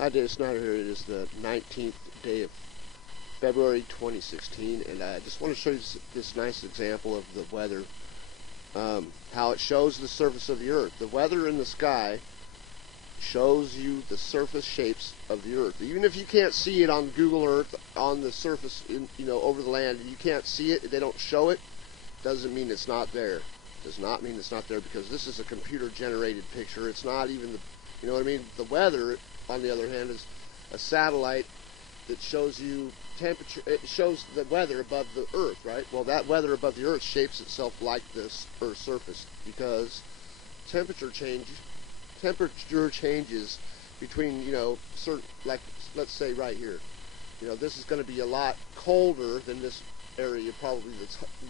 Hi, Dave Snyder here. It is the 19th day of February 2016, and I just want to show you this nice example of the weather, how it shows the surface of the Earth. The weather in the sky shows you the surface shapes of the Earth. Even if you can't see it on Google Earth, on the surface, over the land, you can't see it, they don't show it, doesn't mean it's not there. Does not mean it's not there, because this is a computer-generated picture. It's not even you know what I mean? The weather, on the other hand, is a satellite that shows you temperature. It shows the weather above the Earth, right? Well, that weather above the Earth shapes itself like this Earth's surface, because temperature changes between, certain, like, let's say right here. This is going to be a lot colder than this area, probably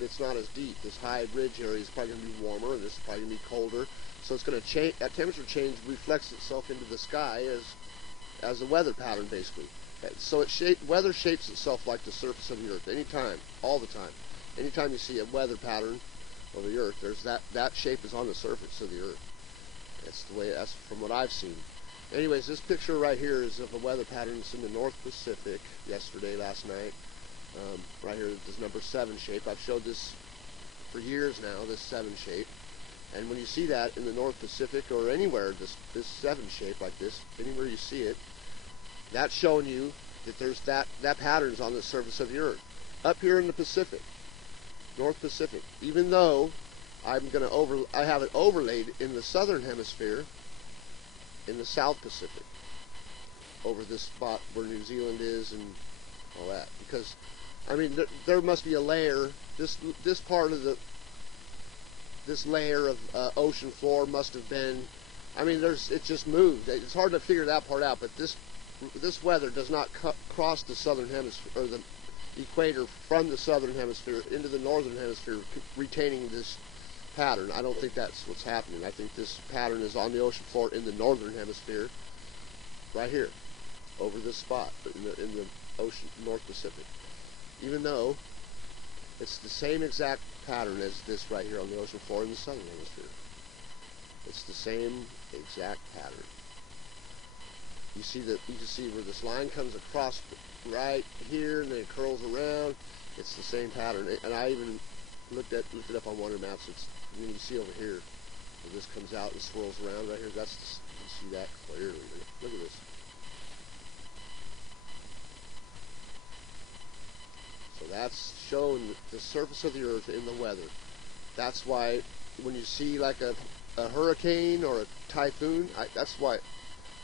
that's not as deep. This high ridge area is probably going to be warmer, and this is probably going to be colder. So it's going to change. That temperature change reflects itself into the sky as a weather pattern, basically. So weather shapes itself like the surface of the Earth anytime, all the time. Anytime you see a weather pattern of the Earth, there's that shape is on the surface of the Earth. That's from what I've seen. Anyways, this picture right here is of a weather pattern that's in the North Pacific last night. Right here, this number 7 shape. I've showed this for years now, this 7 shape. And when you see that in the North Pacific or anywhere, this 7 shape like this, anywhere you see it, that's showing you that there's that pattern's on the surface of the Earth. Up here in the Pacific, North Pacific, even though I have it overlaid in the southern hemisphere, in the South Pacific, over this spot where New Zealand is and all that, because there must be a layer. This part of this layer of ocean floor must have been. It just moved. It's hard to figure that part out. But this weather does not cross the southern hemisphere or the equator from the southern hemisphere into the northern hemisphere, retaining this pattern. I don't think that's what's happening. I think this pattern is on the ocean floor in the northern hemisphere, right here, over this spot in the ocean, North Pacific. Even though it's the same exact pattern as this right here on the ocean floor in the southern hemisphere. It's the same exact pattern. You can see where this line comes across right here and then it curls around. It's the same pattern. And I even looked it up on Wonder Maps. You can see over here where this comes out and swirls around right here. You can see that clearly. Look at this. So that's showing the surface of the Earth in the weather. That's why when you see like a hurricane or a typhoon, that's why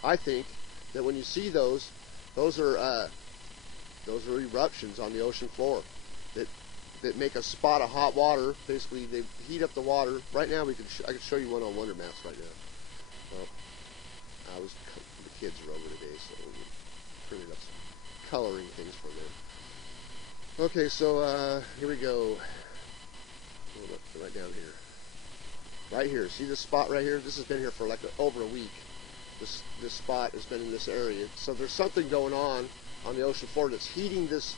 I think that when you see those are eruptions on the ocean floor that make a spot of hot water. Basically, they heat up the water. Right now, I can show you one on Wonder Maps right now. Well, the kids are over today, so we printed up some coloring things for them. Okay, so here we go. Right down here. Right here. See this spot right here? This has been here for like over a week. This spot has been in this area. So there's something going on the ocean floor that's heating this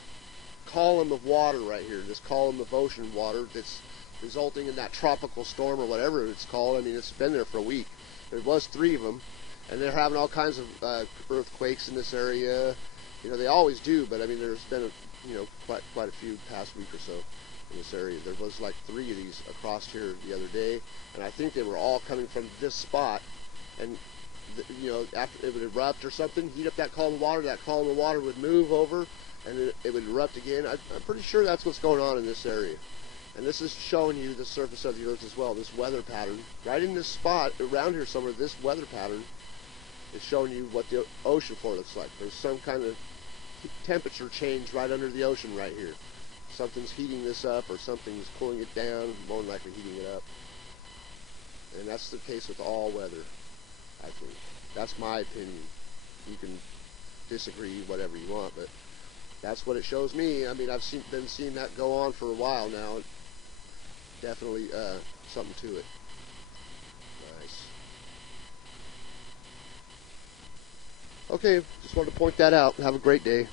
column of water right here. This column of ocean water that's resulting in that tropical storm or whatever it's called. It's been there for a week. There was 3 of them, and they're having all kinds of earthquakes in this area. They always do, but there's been quite a few past week or so in this area. There was like 3 of these across here the other day, and I think they were all coming from this spot. And after it would erupt or something, heat up that column of water. That column of water would move over, and it would erupt again. I'm pretty sure that's what's going on in this area. And this is showing you the surface of the Earth as well. This weather pattern, right in this spot around here somewhere. This weather pattern is showing you what the ocean floor looks like. There's some kind of temperature change right under the ocean right here. Something's heating this up, or something's cooling it down, more than likely heating it up. And that's the case with all weather, I think. That's my opinion. You can disagree whatever you want, but that's what it shows me. I've been seeing that go on for a while now. Definitely something to it. Nice. Okay, just wanted to point that out. Have a great day.